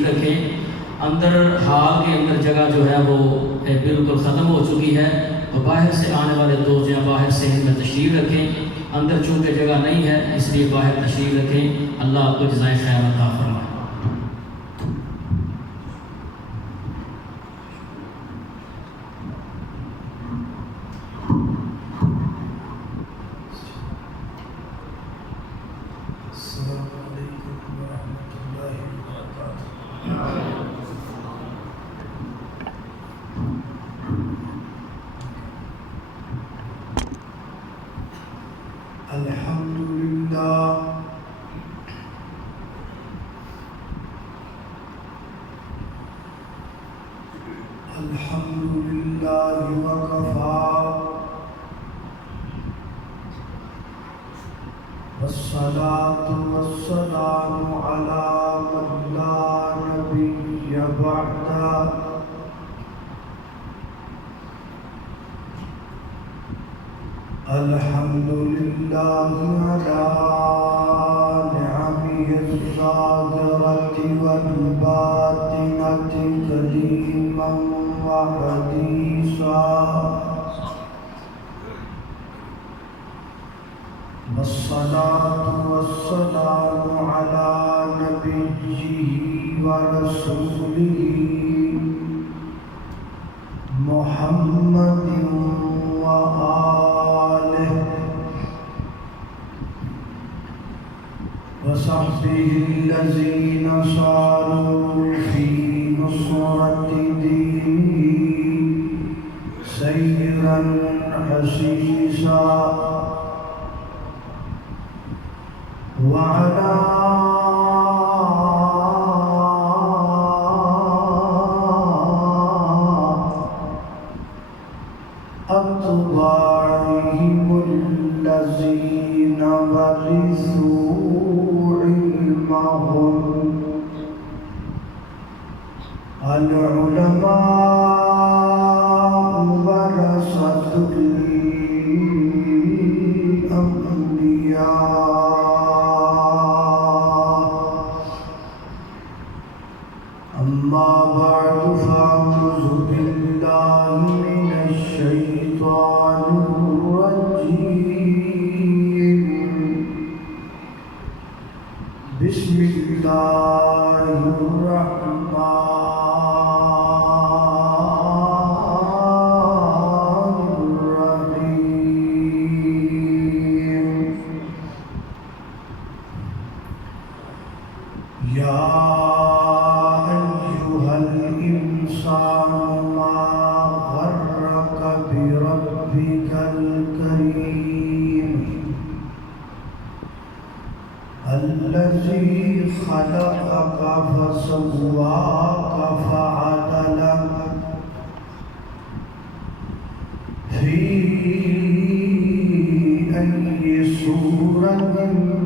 تشریف رکھیں۔ اندر ہال کے اندر جگہ جو ہے وہ بالکل ختم ہو چکی ہے، اور باہر سے آنے والے دوست جو ہیں باہر سے میں تشریف رکھیں۔ اندر چونکہ جگہ نہیں ہے اس لیے باہر تشریف رکھیں۔ اللہ آپ کو جزائے خیر عطا فرمائے۔ السلام علیکم ورحمۃ اللہ وبرکاتہ۔ الحمد للہ الحمد للہ وکفیٰ والصلاة والسلام علی من لا نبی بعدہ۔ الحمد للہ علی نعمہ الظاہرۃ والباطنۃ قدیما وحدیثا، والصلاة والسلام علی نبیہ ورسولہ محمد وآلہ وصحبہ الذین صاروا فی نصرۃ دینہ سیرا حثیثا، وعلى أتباعهم الذين ورثوا علمهم، العلماء ورثة الأنبياء، أما بعد فأعوذ بالله من الشيطان الرجيم، بسم الله الرحمن الرحيم، يا الإنسان ما غرك بربك الكريم، الذي خلقك فسواك فعدلك في أي صورة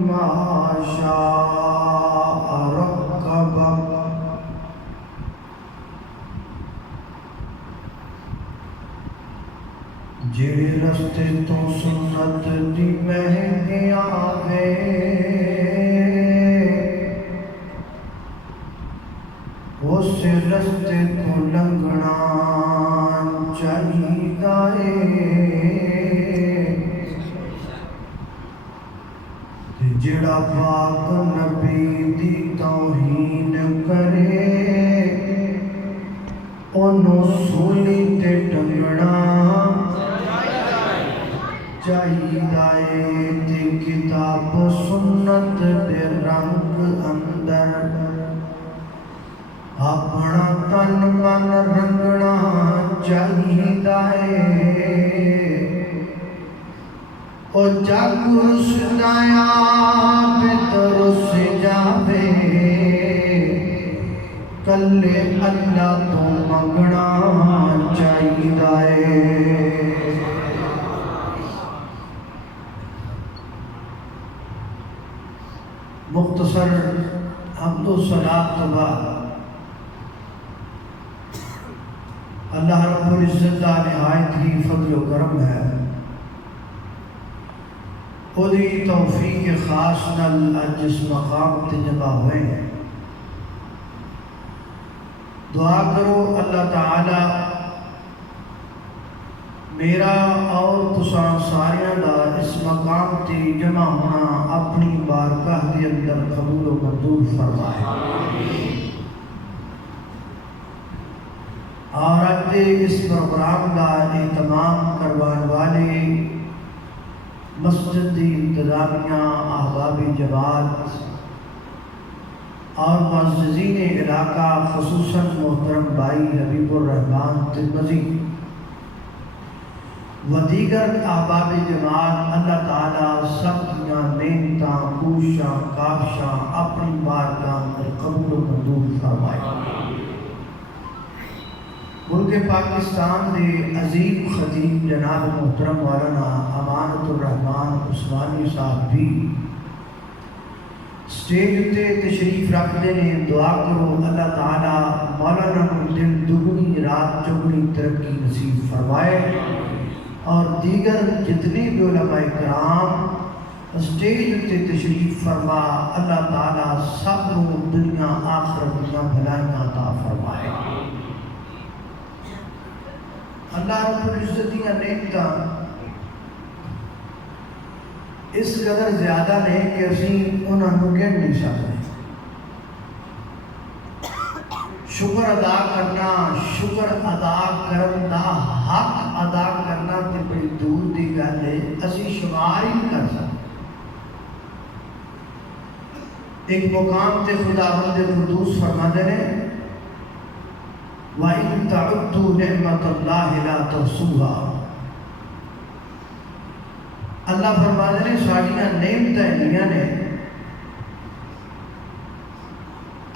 ما شاء ركبك، جڑے رستے تو سنت دی مہندی آوے، اس رستے تو لنگنا چاہیدا ہے، جڑا پاک نبی دی توہین کرے، انہوں سولی تے ٹنگنا چاہیدا ہے، تے کتاب سنت دے رنگ اندر اپنا تن من رنگنا چاہیدا ہے، او جگ سنایا بتر سے جاوے، کلے اللہ تو منگنا چاہیدا ہے۔ مختصر حمد و صلاۃ کے بعد اللہ رب العزت کا نہایت ہی فضل و کرم ہے، خودی توفیق خاص نال اج اس مقام تے جمع ہوئے ہیں۔ دعا کرو اللہ تعالی میرا اور تساں ساریاں دا اس مقام تے جمع ہونا اپنی بارگاہ دے اندر قبول و منظور فرمائے۔ اور اج اس پروگرام کا اہتمام کروان والے مسجد دی انتظامیہ، احباب جماعت اور معززین علاقہ، خصوصاً محترم بھائی حبیب الرحمان ترمذی و دیگر احباب جماعت، اللہ تعالیٰ سب دیاں نعمتاں، کوشاں، کابشاں اپنی بارگاہ اندر قبول و منظور فرمائے۔ ملک پاکستان دے عظیم خطیب جناب محترم مولانا امانت الرحمان عثمانی صاحب بھی سٹیج تے تشریف رکھتے ہیں۔ دعا کرو اللہ تعالیٰ مولانا کو دن دگنی رات چگنی ترقی نصیب فرمائے، اور دیگر جتنے بھی علماء کرام سٹیج تے تشریف فرما، اللہ تعالیٰ سب کو دنیا آخرت دنیا بھلائیاں عطا فرمائے۔ اللہ رب العزت دیاں نعمتاں اس قدر زیادہ نے کہ اسی انہاں نوں گن نہیں سکتے۔ شکر ادا کرنا، شکر ادا کرن دا حق ادا کرنا تے بڑی دور دی گل ہے، اسی شمار ہی نہیں کر سکتے۔ ایک مقام تے خداوند قدوس فرماتے ہیں وَإِن تَعُدُّوا نِعْمَةَ اللَّهِ لَا تُحْصُوهَا۔ اللہ فرماتے ہیں ساڑیاں نعمتیں انہیاں نے،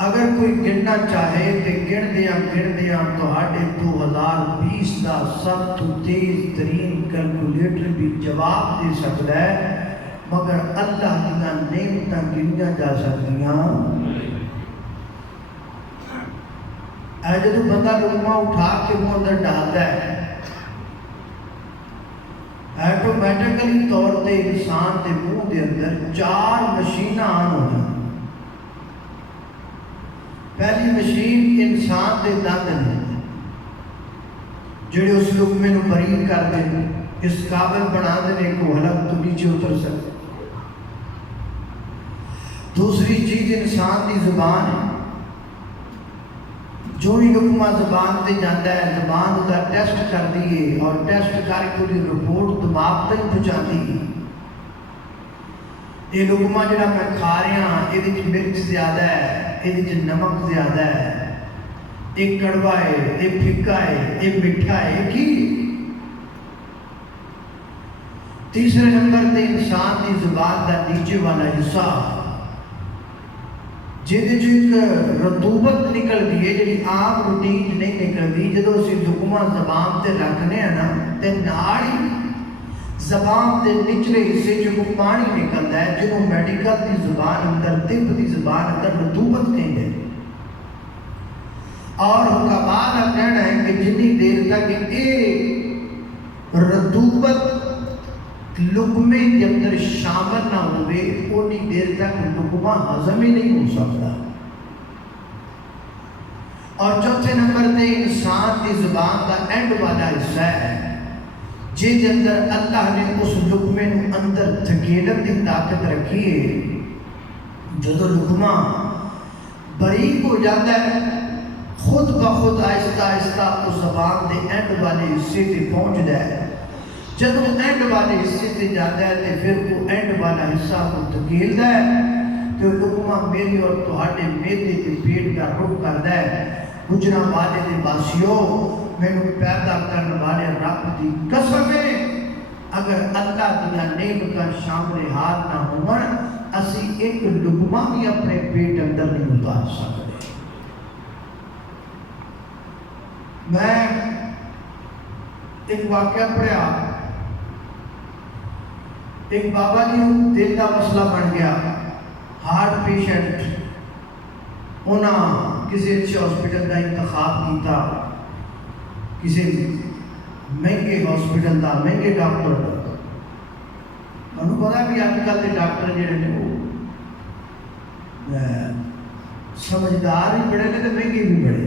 اگر کوئی گننا چاہے تو گن دیاں تہاڈے 2020 دا سب تو تیز ترین کیلکولیٹر بھی جواب دے سکتا ہے، مگر اللہ دیاں نعمتاں گنیاں جا سکتیاں۔ جدو بندہ لقمہ اٹھا کے منہ اندر ڈالتا ہے، ایٹومیٹکلی طور تے انسان دے منہ دے اندر 4 مشیناں آن ہو جائیں۔ پہلی مشین انسان دے دند نے جڑے اس لقمے نو بریک کر دے، اس قابل بنا دے کو حلق تو نیچے اتر سکتے۔ دوسری چیز انسان دی زبان ہے، جو ہی لقمہ زبان تے جاتا ہے زبان دا ٹیسٹ کر دیئے اور ٹیسٹ کر کے دی رپورٹ دماغ تک پہنچا دی۔ یہ لقمہ جڑا میں کھا رہا ہاں یہ وچ مرچ زیادہ ہے، یہ وچ نمک زیادہ ہے، یہ کڑوا ہے، یہ پھیکا ہے، یہ میٹھا ہے، یہ کی؟ تیسرے نمبر تے انسان دی زبان دا نیچے والا حصہ جہدے جو ایک رطوبت نکل دی ہے جڑی عام روٹین نہیں نکل دی، جدو اسی لقمہ زبان تے رکھنے ہیں نا تے ناڑی زبان تے نچلے حصے جو پانی نکلتا ہے جنہوں میڈیکل دی زبان اندر، طب دی زبان اندر رطوبت کہیں گے۔ اور حکماء کا کہنا ہے کہ جتنی دیر تک یہ رطوبت لقمے کے اندر شامل نہ ہوئے اتنی دیر تک لقمہ ہضم ہی نہیں ہو سکتا۔ اور چوتھے نمبر تے انسان کی زبان کا اینڈ والا حصہ ہے جس کے اندر اللہ نے اس لقمے نو اندر دھکیلن کی طاقت رکھی ہے۔ جدو لقمہ باریک ہو جاتا ہے خود بخود آہستہ آہستہ اس زبان کے اینڈ والے حصے تے پہنچ جائے۔ جب وہ اینڈ والے حصے سے جاتا ہے تو پھر وہ اینڈ والا حصہ کو دھکیلتا ہے تو لقمہ میری اور تہاڈے میدے کے پیٹ کا رخ کرتا ہے۔ گجراں والے دے باسیوں، مینوں پیدا کرنے والے رب دی قسم ہے اگر اللہ دیا نعمتاں شامل حال نہ ہون اسی ایک لقمہ بھی اپنے پیٹ اندر نہیں اتار سکتے۔ میں ایک واقعہ پڑھا، ایک بابا جی دل کا مسئلہ بن گیا، ہارٹ پیشنٹ، انہاں کسی اچھے ہاسپٹل کا انتخاب کیتا، کسی مہنگے ہاسپٹل کا، مہنگے ڈاکٹر کا۔ انہوں پتا بھی آج کل کے ڈاکٹر جڑے نے وہ سمجھدار بھی بڑے نے تو مہنگے بھی بڑے۔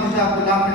₹1.5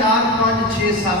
4-5-6-7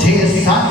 6-7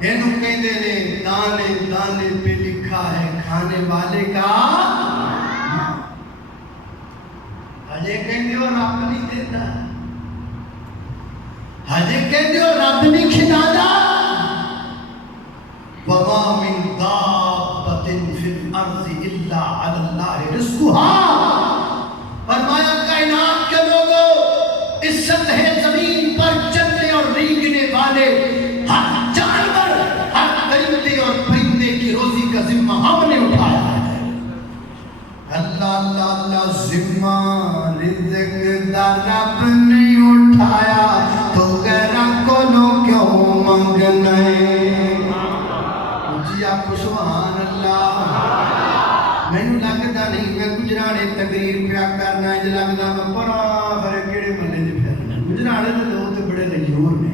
اینو کہندے نے دانے دانے پہ لکھا ہے کھانے والے کا ہجے کہندے ہو رب نہیں دیتا ہجے کہندے ہو رب نہیں کھلاتا وما من دابۃ فی الارض الا علی اللہ رزقها فرمایا کائنات کے لوگوں اس سطح زمین پر چلنے اور رینگنے والے ہر جانور ہر درندے اور پرندے کی روزی کا ذمہ ہم نے اٹھایا ہے اللہ اللہ اللہ ذمہ رزق دا رب نے اٹھایا تو غیرہ کو لو کیوں منگنا ہے جی آپ کو سبحان اللہ میں نے لگتا نہیں میں گجرانے تقریر پیا کرنا ہے لگتا میں پرا بھرے کیڑے ملے دے پھرنا گجرانے دے لوگ تے بڑے لجور نے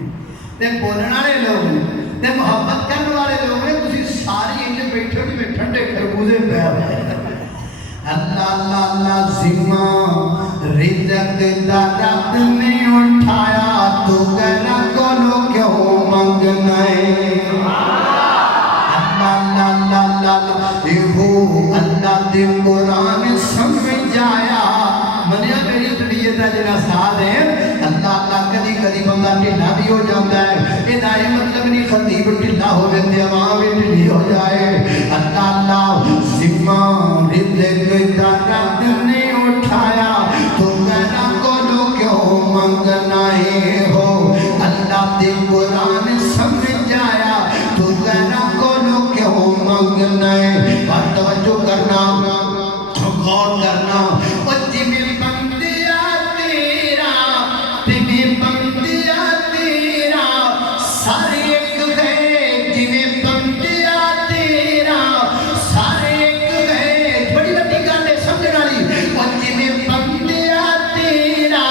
تے بولن والے لوگ نے تے محبت کرنے والے لوگ نے تسی ساری انج بیٹھے ہو جویں ٹھنڈے خربوزے پیا اللہ اللہ اللہ ذمہ رزق دا رب نے اٹھایا تو غیرہ کو لو کیوں منگنا ہے اللہ دے قرآن سمجھ آیا منیا میری طبیعت ہے جنہ ساتھ ہے اللہ اللہ کدی کدی بندہ ٹھلا بھی ہو جاتا ہے یہ دائی مطلب نہیں خطیب ٹھلا ہو گئے عوام بھی ٹھلی ہو جائے اللہ اللہ ذمہ رزق دا رب نے اٹھایا تو غیرہ کو لو کیوں منگنا ہے ہو اللہ دے قرآن سمجھ آیا تو غیرہ کو لو کیوں منگنا ہے اور توجہ کرنا غور کرنا وجہ میں بندیا تیرا میں بندیا تیرا سارے ایک ہے جنہیں بندیا تیرا سارے ایک ہے بڑی بڑی گالے سمجھنے والی وجہ میں بندیا تیرا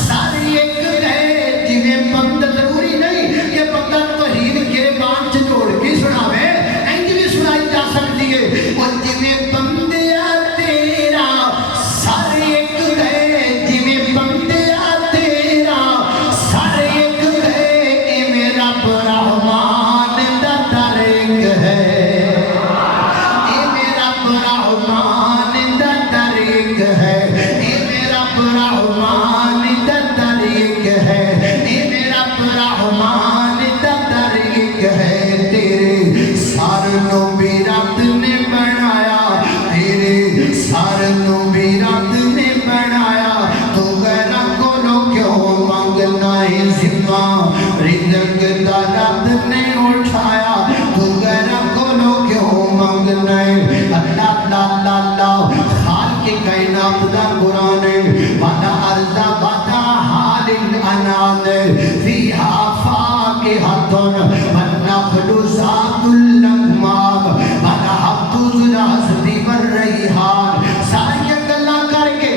سارے ایک ہے جنہیں بند ضروری نہیں یہ بندہ توحید کے بان سے جوڑ کے سناوے اینج بھی سنائی جا سکتی ہے وجہ میں بندیا تیرا سارے ایک ہے جنہیں بندیا تیرا سارے ایک ہے اے میرا رحمان دا در ایک ہے اے میرا رحمان دا در ایک ہے اے میرا رحمان دا در ایک ہے اے میرا رحمان دا در ایک ہے تیرے سارنوں بھی رب نے بنایا تیرے سارنوں بھی رب نے بنایا تو غیرہ کو لو کیوں منگنا ہے ذمہ رزق دا رب نے اٹھایا تو غیرہ کو لو کیوں منگنا ہے اللہ اللہ اللہ خالق کائنات دا قرآن ہے وَدَا أَرْضَ وَدَا حَالِ الْأَنَامِ فِيهَا فَاكِهَةٌ وَالنَّخْلُ ذَاتُ الْأَكْمَامِ وَالْحَبُّ ذُو الْعَصْفِ وَالرَّيْحَانُ ساری گلاں کر کے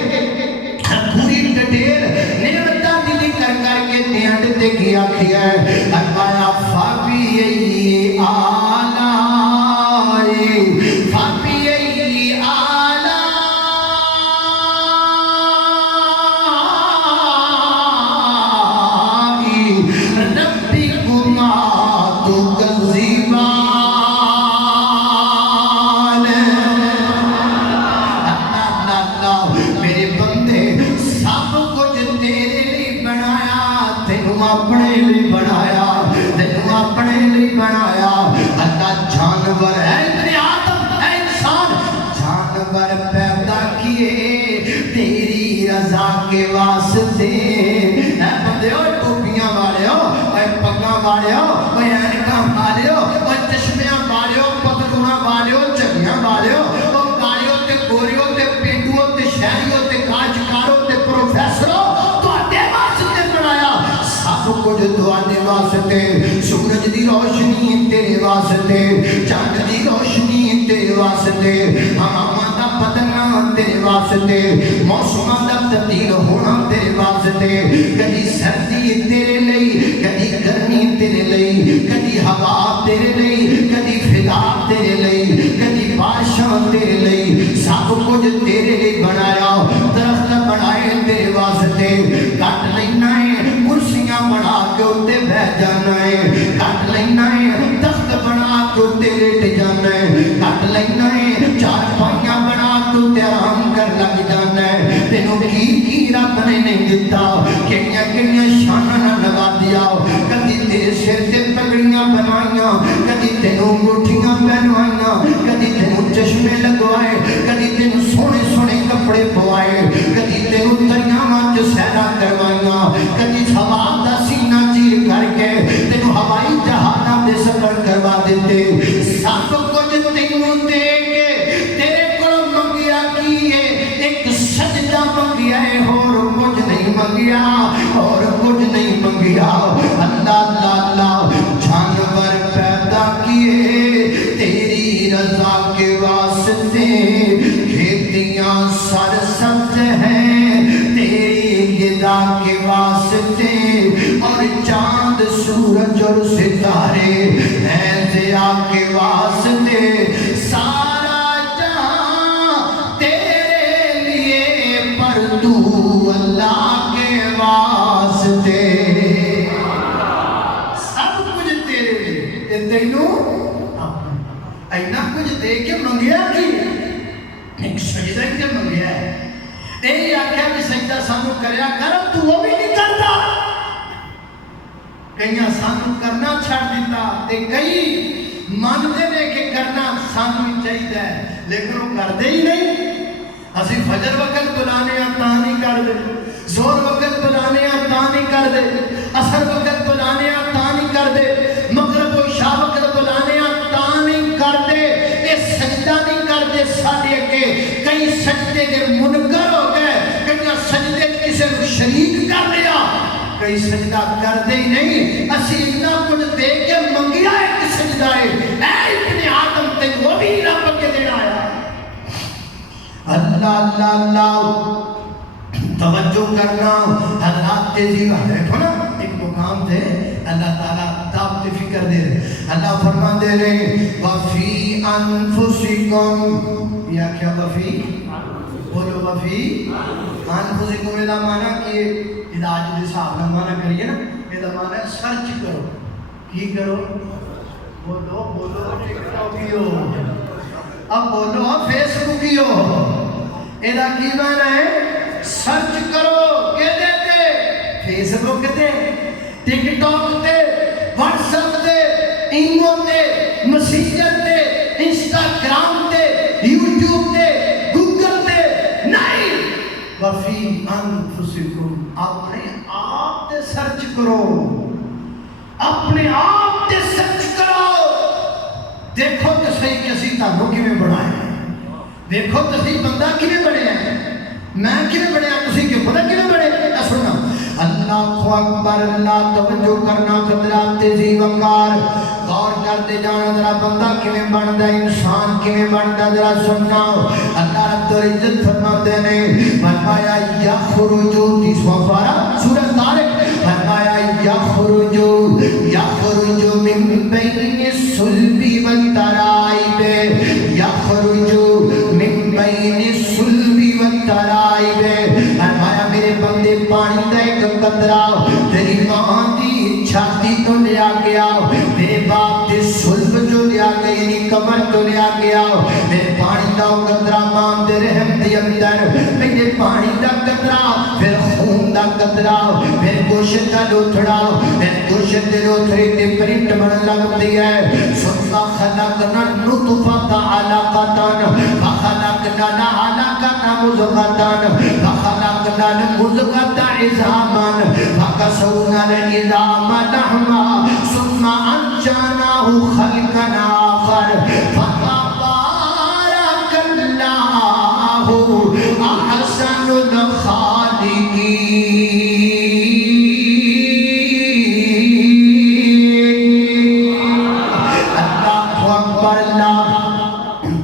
پوری ڈیٹیل نعمتاں دلی کر کے اینڈ تے کیا ہے فرمایا فَبِأَيِّ آلَاءِ فَبِأَيِّ آلَاءِ رَبِّكُمَا تُكَذِّبَانِ اللہ میرے بندے سب کچھ تیرے لیے بنایا تینوں اپنے لیے بنایا تینوں اپنے لیے بنایا اللہ جانور ہے ابن آدم ہے انسان جانور پیدا کیے تیری رضا کے واسطے اے بندے ہو ٹوپیاں والے ہو اے پگاں والے ہو اے اینکاں والے ہو اے چشمیاں والے ہو پتلونا والے ہو چگیاں والے ہو او کالیو تے گوریو تے پینڈو تے شہریو تے کاجکارو تے پروفیسرو تواڈے واسطے بنایا سب کچھ تواڈے واسطے سورج دی روشنی تیرے واسطے چاند دی روشنی تیرے واسطے ہواواں دا بدلنا تیرے واسطے موسماں دا تبدیل ہونا تیرے واسطے کدی سردی تیرے لئی کدی گرمی تیرے لئی کدی ہوا تیرے لئی کدی فضا تیرے لئی کدی بارشاں تیرے لئی سب کچھ تیرے لئی بنایا درخت بنائے تیرے واسطے کٹ لینا ہے کرسیاں بنا کے اتنے بہ جانا ہے بڑیاں شاناں نال نوازیا کدی تیرے سر تے پگڑیاں بنائیاں کدی تینوں انگوٹھیاں پہنوائیاں کدی تینوں چشمے لگوائے کدی تینوں سونے سونے کپڑے پوائے کدی تینوں دریاواں وچ سیرا کروائیاں کدی ہوا دا سینہ چیر کر کے تینوں ہوائی جہازاں دے سفر کروا دیتے سب کچھ تینوں دے کے تیرے کولوں منگیا کی ہے ایک سجدہ منگیا ہے اور کچھ نہیں منگیا اور کچھ نہیں منگیا اللہ اللہ اللہ جانور پیدا کیے تیری رضا کے واسطے کھیتیاں سرسبز ہیں تیری غذا کے واسطے اور چاند سورج اور ستارے ہیں ضیا کے واسطے سارا جہاں تیرے لیے پر تو اللہ کے واسطے سب کچھ تیرے لیے تینوں اینا کچھ دے کے منگیا کی ایک سجدہ ہی تے منگیا ہے اے آکھیا کہ سجدہ سانو کریا کر تو وہ بھی نہیں کرتا کئیاں سانو کرنا چھڑ دیتا تے کئی مانتے نے کہ کرنا سانو ہی چاہیے ہے لیکن وہ کردے ہی نہیں اسی فجر وقت بلانے آتا نہیں کر دے زور وقت بلانے آتا نہیں کر دے اثر وقت بلانے آتا نہیں کر دے مغرب و عشاء وقت بلانے آتا نہیں کر دے اے سجدہ نہیں کر دے ساڑھے کے کئی سجدے کے منکر ہو گئے کئی سجدے کسے شریک کر لیا کئی سجدہ کر دے ہی نہیں اسی اتنا کچھ دے کے منگیا ایک سجدہ ہے اے ابن آدم تے وہ بھی رب کے دن آیا اللہ اللہ اللہ توجہ کرنا حضرات تیزی بیٹھو نا ایک مقام تھے اللہ تعالیٰ دعوت فکر دے رہے اللہ فرما دے رہے وَفِي أَنفُسِكُمْ یا کیا وفی بولو وفی أَنفُسِكُمْ یہ معنی کہ یہ آج دے صاحب نے معنی کریے نا یہ معنی ہے سرچ کرو کی کرو بولو بولو ٹک ٹاکیو اب بولو فیس بکیو یہ کی معنی ہے سرچ کرو کہ دیتے فیس بک تے ٹک ٹاک تے واٹس ایپ تے انگو تے مسیجر تے انسٹاگرام تے یوٹیوب تے گوگل تے نہیں وفی انفسکم اپنے آپ تے سرچ کرو اپنے آپ تے سرچ کرو دیکھو تو صحیح کہ اسی تانوں کی میں بڑھائے ہیں دیکھو تو صحیح بندہ کی میں بڑھے ہیں میں کی میں بڑھے ہیں تسی کے خدا کی میں بڑھے ہیں سننا اللہ اکبر اللہ توجہ کرنا قدرات تیزی وقار غور کرتے جانا ذرا بندہ کی میں بڑھتا انسان کی میں بڑھتا ذرا سننا اللہ رب العزت فرماتے نے فرمایا یخرجو تیسواں پارہ سورہ طارق فرمایا یخرجو من بین الصلب والترائب یخرجو من بین الصلب والترائب فرمایا میرے بندے پانی دا ایک قطرہ تیری ماں دی چھاتی تو لیا گیا میرے باپ دی صلب جو لیا گیا یعنی کمر تو لیا گیا میرے پانی دا قطرہ ماں دے رحم دی اندر میرے پانی دا قطرہ پھر خون دا قطرہ پھر گوشت دا لوتھڑا پھر گوشت دے لوتھڑے تے پرنٹ بن لگ دی ہے سنما خلقنا نطفت علاقتان فخلقنا علاقتا مزغتان فخلقنا المزغت عظاما فكسونا العظام لحما ثم انشأناه خلقا آخر فتبارك الله احسن الخالقين اللہ اکبر اللہ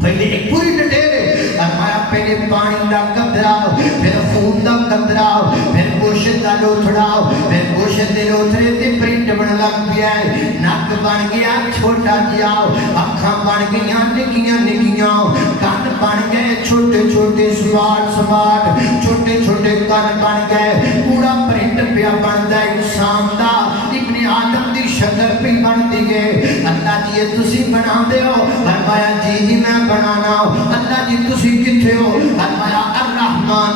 پہلے ایک پوری ڈیٹیل ہے فرمایا پہلے پانی دا قطرہ پھر خون دا قطرہ پھر گوشت دا لوتھڑا پھر گوشت دے لوتھڑے تے پرنٹ بن لگ پیا ہے نک بن گیا چھوٹا جیا اکھاں بن گئیاں نکیاں نکیاں کان بن گئے چھوٹے چھوٹے سمارٹ چھوٹے چھوٹے کان بن گئے پورا پرنٹ پیا بندا انسان دا ابن آدم دی شکل پہ بنتی گئے اللہ جی یہ تسی بنا دے ہو فرمایا جی جی میں بنانا اللہ جی تسی کتھے ہو فرمایا الرحمن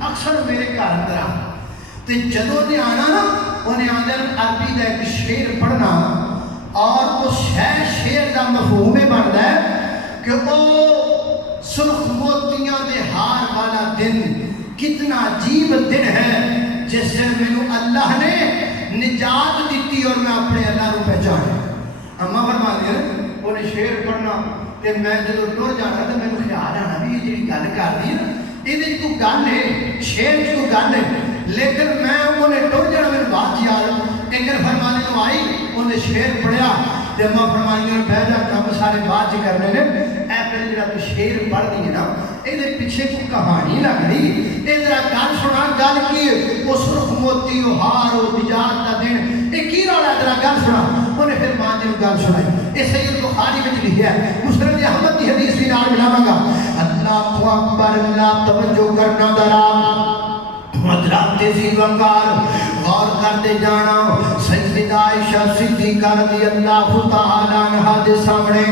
اکثر میرے گھر اندر آ تو جدوں نے آنا نا انہیں آدھر عربی کا ایک شعر پڑھنا اور اس شعر کا مفہوم بنتا ہے کہ وہ سرخ موتیاں دے ہار والا دن کتنا عجیب دن ہے جس دن مینوں اللہ نے نجات دیتی اور میں اپنے اللہ کو پہچانا. اما فرماتے ہیں انہیں شعر پڑھنا کہ میں جدو ٹر جانا تو مینوں خیال آنا بھی یہ جی گل کر دی نا یہ تو گل ہے شعر تو گل ہے لیکن میں انہیں ٹر جانا میرے بات یاد ایک فرمانے کو آئی انہیں شعر پڑھیا تے اما فرمائی بہ جا کم سارے بعد کرنے نے اے پہلے جڑا تو شعر پڑھ دی نا یہ پیچھے کو کہانی لگ رہی یہ ذرا گل سنا گل کی وہ سرخ موتی وہ ہار وہ نجات کا دن یہ کی رولا ذرا گل سنا انہیں پھر ماں جی گل سنائی یہ سید بخاری میں لکھا ہے مسلم احمد کی حدیث بھی نال ملاواں گا. اللہ اکبر اللہ توجہ کرنا ذرا حضرات تیزی وقار غور کرتے جانا. سیدہ عائشہ صدیقہ رضی اللہ تعالی عنہا دے سامنے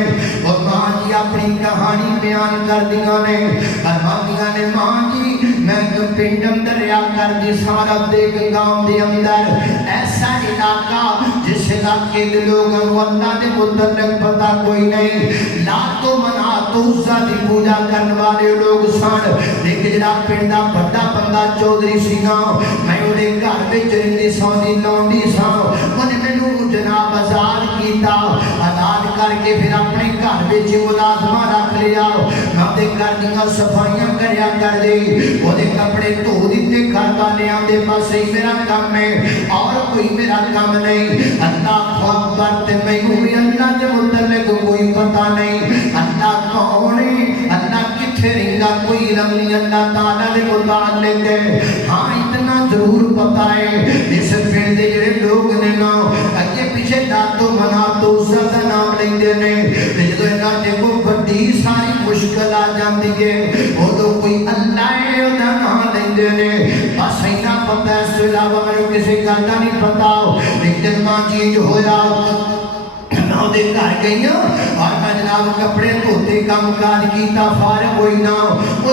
اور ماں جی اپنی کہانی بیان کر دیا نے فرماندیاں نے ماں جی میں پنڈ اندر رہا کر دی سارا دیکھ گاؤں دے اندر ایسا علاقہ جس علاقے دے لوگوں اللہ دے متعلق پتہ کوئی نہیں لات و منات عزا دی پوجا کرنے والے لوگ سن لیکن جڑا پنڈ دا بڑا بندہ چودھری سینا میں انہیں گھر وچ رہندی سوندی لونڈی سا انہیں مینوں جناب آزاد کیتا آزاد کر کے پھر اپنے گھر وچ ملازمہ رکھ لیا میں دے گھر دیاں صفائیاں کریا کر دے وہ دے کپڑے دھو دیتے گھر والیاں دے پاس ہی میرا کام ہے اور کوئی میرا کام نہیں. اللہ اکبر تے مینوں بھی اللہ دے متعلق کوئی پتہ نہیں اللہ کون ہے اللہ کتھے رہندا کوئی علم نہیں اللہ تعالی دے متعلق ہے. ہاں اتنا ضرور پتہ ہے اس پنڈ دے جڑے لوگ نے نا اگے پیچھے داتو مناتو عزا دا نام لیندے نے تے جدوں انہاں تے کوئی بڑی ساری مشکل آ جاندی ہے اودوں کوئی اللہ ہے اودا نام لیندے نے بس اینا پتہ ہے اس تو علاوہ میرے کسی گل دا نہیں پتہ. ایک دن ماں جی جو ہویا میں دے گھر گئی اور میں جناب کپڑے دھوتے کام کاج کیتا فارغ ہوئی نا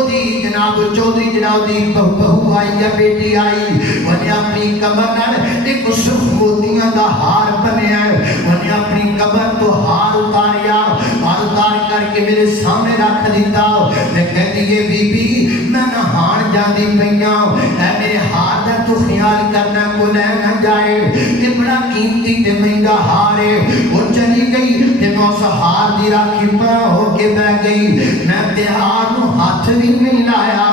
دی جناب چودھری جناب دی بہو آئی یا بیٹی آئی انہیں اپنی قبر نال ایک سرخ موتیاں دا ہار بنیا انہیں اپنی قبر تو ہار اتاریا ہار اتار کر کے میرے سامنے رکھ دیتا. میں کہتی ہے بی بی میں نہان جاندی پئیاں اے میرے ہار دا تو خیال کرنا کو لے نہ جائے یہ بڑا قیمتی تے مہنگا ہار ہے. وہ چلی گئی تے میں اس ہار دی راکھی پر ہو کے بہ گئی میں تے ہار نو ہاتھ بھی نہیں لایا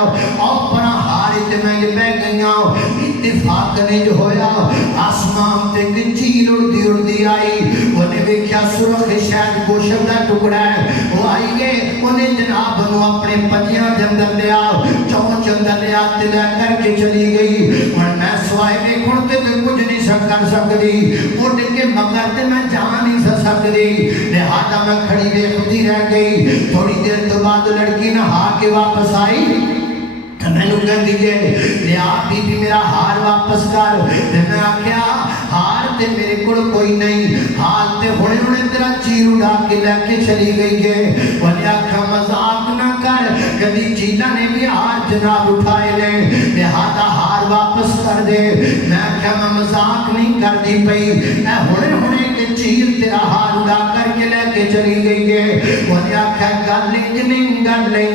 اور بڑا ہار تے میں بہ گئیاں. اتفاق نے جو ہویا آسمان تے ایک چیل اڑدی آئی انہیں ویکھیا سرخ شاید گوشت دا ٹکڑا ہے وہ آئی گئے انہیں جناب نو اپنے پجیاں دے اندر لیا چونچ اندر لیا تے لے کر کے چلی گئی اور میں سوائے ویکھن تے کچھ نہیں کر سکتی اٹھ کے مگر تے میں جا نہیں سکتی لہذا میں کھڑی ویکھتی رہ گئی. تھوڑی دیر تو بعد لڑکی نہا کے واپس آئی میں نے کہہ دیجئے لیا بی بی میرا ہار واپس کر. میں آکھیا ہار تے میرے کڑ کوئی نہیں ہار تے ہونے تیرا چیر اڑا کے لے کے چلی گئی ہے. انہیں آکھا مذاق نہ کر کبھی چیلا نے بھی ہار جناب اٹھائے لے لہذا ہار واپس کر دے. میں آکھا میں مذاق نہیں کر دی پئی اے ہونے کے چیر تیرا ہار اڑا کر کے لے کے چلی گئی ہے. انہیں آکھا گل نہیں گل لیں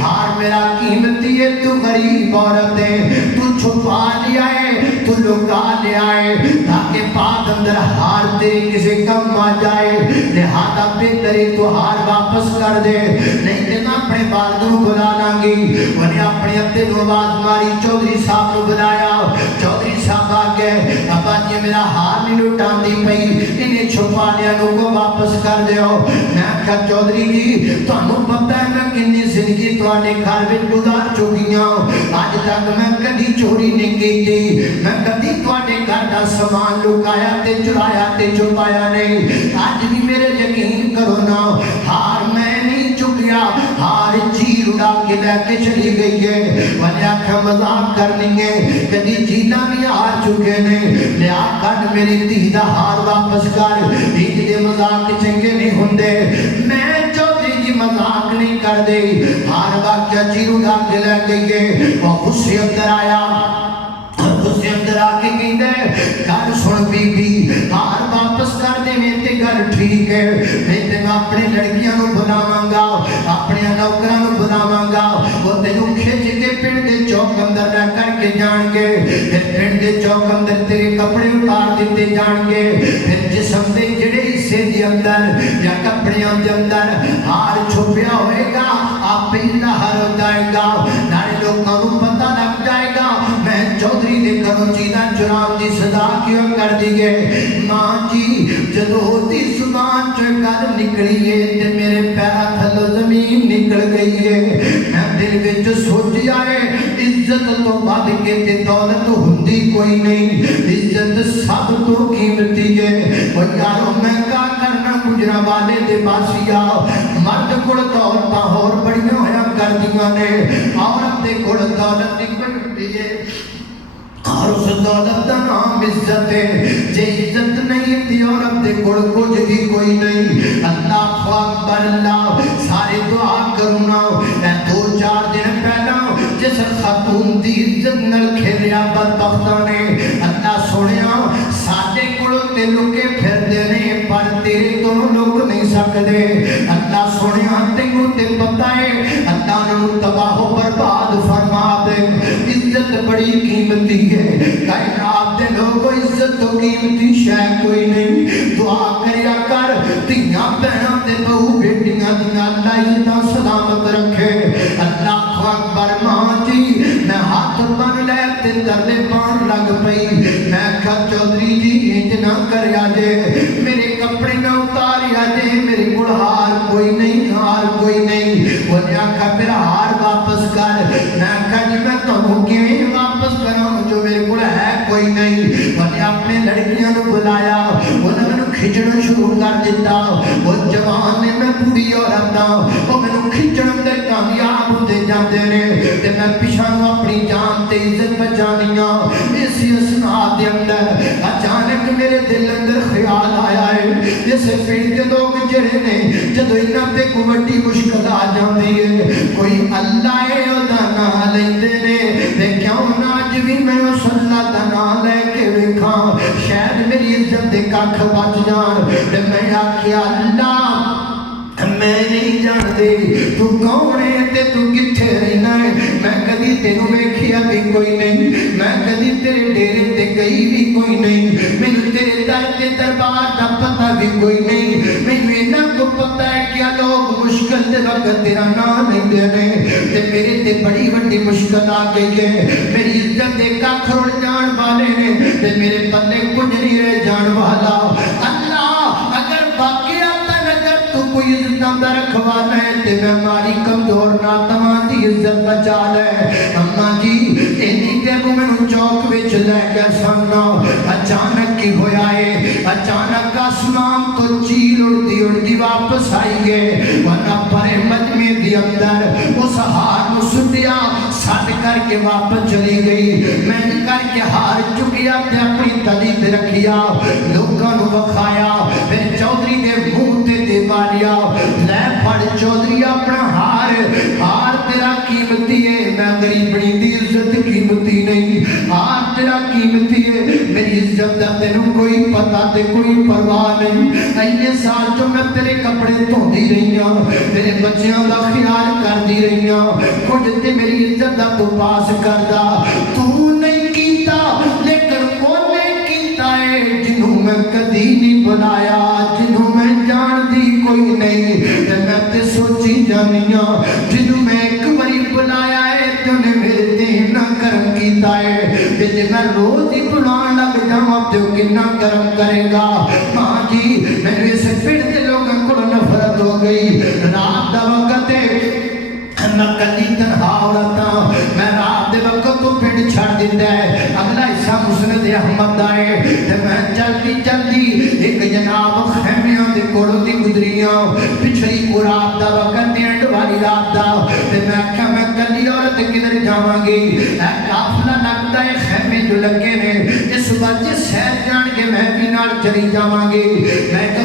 ہار میرا قیمتی ہے تو غریب عورت ہے تو چھپا لیا ہے تو لکا لیا ہے تاکہ بعد اندر ہار تیرے کسی کم آ جائے لہذا بہتری تو ہار واپس کر دے نہیں تے میں اپنے والدوں بلا لاں گی. انہیں اپنے ابے کو آواز ماری چودھری صاحب کو بلایا. چودھری صاحب آ گئے ابا جی میرا ہار نہیں لٹان دی پئی انہیں چھپا لیا نو کو واپس کر دیو. میں کہا چودھری جی تانوں پتہ ہے میں کنی زندگی تواڈے گھر وچ گزار چکی ہوں اج تک میں کدی چوری نہیں کیتی میں کدی تواڈے گھر دا سامان لکایا تے چرایا تے چھپایا نہیں. اج بھی میرے یقین کرو نا ہار میں نہیں چکیا ہار چیر اڑا کے لے کے چلی گئی ہے. میں آکھا مذاق کرنی ہے کدی جیلا بھی ہار چکے نے لیا کر میری دھی دا ہار واپس کر. دھی دے مذاق چنگے نہیں ہوندے. میں چودھری جی دی مذاق نہیں کر دے ہر واقعہ چیرو دا کے لے گئیے وہ غصے اندر آیا غصے اندر آ کے کہتا ہے گھر سن بی بی ہار واپس کر دے میں تے گھر ٹھیک ہے میں تے اپنے لڑکیاں نو بلاواں گا اپنے نوکراں نو بلاواں گا وہ تینوں کھچ کے پنڈ دے چوک اندر لے کر کے جان گے پھر پنڈ دے چوک اندر تیرے کپڑے اتار دیتے جان گے پھر جسم دے جڑے حصے دے اندر یا کپڑیاں دے اندر ہار چھپیا ہوئے گا آپ ہی ظاہر ہو جائے گا نارے لوگاں نو پتہ لگ جائے گا میں چودھری دے گھروں چیزاں چرام دی صدا کیوں کر دی گئے ماں جی جدو دی زبان چو گل نکلی ہے تے میرے پیرا تھلو زمین نکل گئی ہے میں دل وچ سوچ آئے عزت تو بد کے تے دولت ہوندی کوئی نہیں عزت سب تو قیمتی ہے او یارو میں کا کرنا گجرا والے دے باسیا مرد کول دولتاں ہور بڑیاں ہویا کر دیاں نے عورت دے کول دولت دی کوئی ہوندی ہے اور اس دولت دا نام عزت ہے جے عزت نہیں تھی عورت دے کول کچھ بھی کوئی نہیں اللہ اکبر اللہ سارے دعا کرنا اے 2-4 دن پہلا جس خاتون دی عزت نال کھیلیا بدبختاں نے اللہ سنیا ساڈے کول تے لکے پھردے نے پر تیرے تو لک نہیں سکدے اللہ سنیا تینوں تے پتہ ہے اللہ نوں تباہ و برباد فرما دے عزت بڑی قیمتی ہے کائنات دے لوگوں عزت تو قیمتی شے کوئی نہیں دعا کریا کر تیاں بہناں تے بہو بیٹیاں دیاں اللہ عزت سلامت رکھے اللہ اکبر ماں جی میں ہاتھ بن لے تے ترلے پان لگ پئی میں کہا چودھری جی انج نہ کریا جے میرے کپڑے نہ اتاریا جے میرے کول ہار کوئی نہیں ہار کوئی نہیں وہ نے آکھا پھر ہار واپس کر میں کہا جی میں تانوں کیویں واپس کراں جو میرے کول ہے کوئی نہیں وہ نے اپنے لڑکیاں نو بلایا انہاں نے کھچنا شروع کر دیتا وہ جوان نے میں بوڑھی عورت ہاں وہ مینوں کھچن تے کامیاب ہوندے جاندے نے تے میں پیچھے اپنی جان تے عزت بچانیاں اسی اسنا دے اندر اچانک میرے دل اندر خیال آیا ہے جس پنڈ دے لوگ جڑے نے جدوں انہاں تے کوئی وڈی مشکل آ جاندی ہے کوئی اللہ ہے او دا نام لیندے نے تے کیوں نہ اج وی میں اس اللہ دا نام لے کے ویکھاں شاید میری عزت دے ککھ بچ جان تے میں آکھیا اللہ میں نہیں جان دے تو کون ہے تے تو کتھے رہنا ہے میں کدی تینوں ویکھیا بھی کوئی نہیں میں کدی تیرے ڈیرے تے گئی بھی کوئی نہیں مینوں تیرے در تے دربار دا پتہ بھی کوئی نہیں مینوں انہاں کو پتہ ہے کیا لوگ مشکل دے وقت تیرا نام لیندے نے تے میرے تے بڑی وڈی مشکل آ گئی ہے میری عزت دے ککھ رڑ جان والے نے تے میرے پلے کچھ نہیں رہ جان والا اللہ اگر باقی کوئی عزت نہ رکھوانا ہے تے میں ماری کمزور نہ تماں دی عزت بچا لے اماں جی اینی دیر میں چوک وچ لے کے سننا اچانک کی ہویا ہے اچانک آسمان تو چیل اڑتی واپس آئی گئے ورنہ پرے مجمع دی اندر اس ہار نو سٹیا سٹ کر کے واپس چلی گئی میں کر کے ہار چکیا تے اپنی تلی تے رکھیا لوکاں نو بخایا پھر چودھری دے منہ تے دیوالیا لے پڑ چودھری اپنا ہار تیرا قیمتی ہے میں غریبنی دی عزت قیمتی نہیں ہار تیرا قیمتی ہے میری عزت دا تینوں کوئی پتہ تے کوئی پرواہ نہیں اینے سال جو میں تیرے کپڑے دھوندی رہی ہوں تیرے بچیاں دا خیال کردی رہی ہوں کچھ تے میری عزت دا تو پاس کردا تو نہیں کیتا لیکن کونے کیتا ہے جنہوں میں کدی نہیں بلایا جنہوں میں جان دی کوئی نہیں تے میں تے سوچی جانیاں جنہوں میں ایک باری بلایا ہے تو نے میرے تے نہ کرم کیتا ہے تے جے میں روز ہی بلان لگ جاواں تے کتنا کرم کرے گا ماں جی میں اس پنڈ دے لوگاں کو نفرت ہو گئی رات دا وقت ہے میں کلی تنہا عورتاں میں رات دے وقت تو پنڈ چھڑ دیتا ہے اگلا حصہ مسند احمد دا ہے تے میں جلدی ایک جناب خیمیاں دے کولوں دی گزریاں پچھلی کو رات دا وقت اینڈ والی رات دا تے میں کہا میں کلی عورت کدھر جاواں گی اے قافلہ لگتا ہے خیمے جو لگے نے اس وجہ سیر جان کے میں بھی نال چلی جاواں گی میں کہ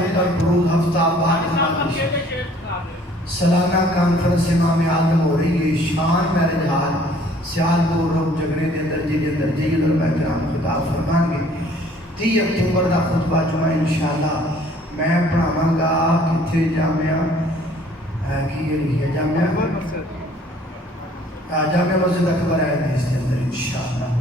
البروز ہفتہ بعد سالانہ کانفرنس امام اعظم ہو رہی ہے شان میرج ہال سیالپور روڈ جگرے کے اندر جی علماء کرام خطاب فرمان گے 30 اکتوبر کا خطبہ جمعہ انشاءاللہ میں پڑھاواں گا کتنے جامعہ کی ہے جامعہ مسجد اکبر ہے اس کے اندر انشاءاللہ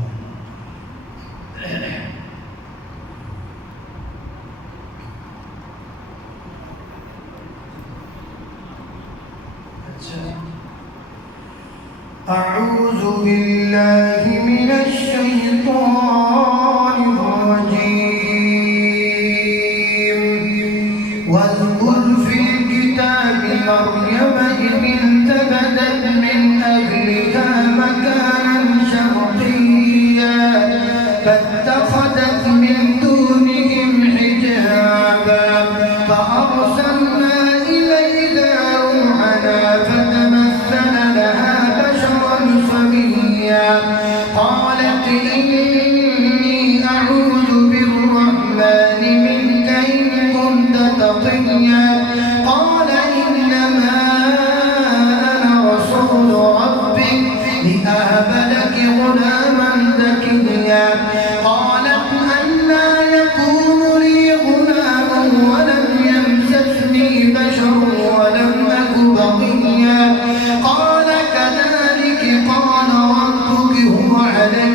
أعوذ بالله من الشيطان الرجيم واذكر في الكتاب مريم إذ انتبذت من أهلها مكانا شرقيا فاتخذت من دونهم حجابا فأرسلنا إليها روحنا فتمثل لها قالت إني أعوذ بالرحمن منك إن كنت تقيا قال إنما أنا رسول ربك لأهب لك غلاما زكيا قالت أنى يكون لي غلام ولم يمسسني بشر ولم أك بغيا قال كذلك قال علي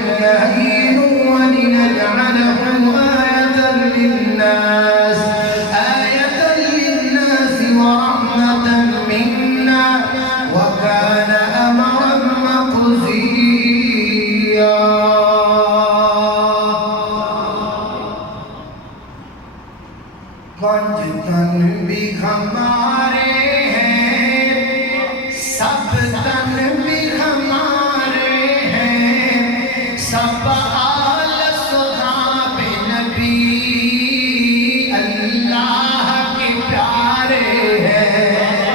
هين ولنجعله آية للناس ورحمة منا وكان أمرا مقضيا تن بھی ہمارے ہیں سب تن بھی ہمارے سب آل صحاب نبی اللہ کے پیارے ہیں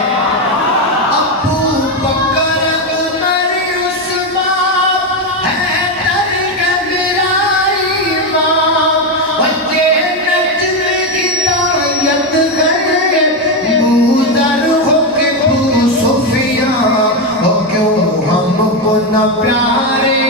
ابو بکر عمر عثمان حیدر گبرائی امام وجہ نجم ہدایت ہے بودر ہو کے ابو سفیان ہو کیوں ہم کو نہ پیارے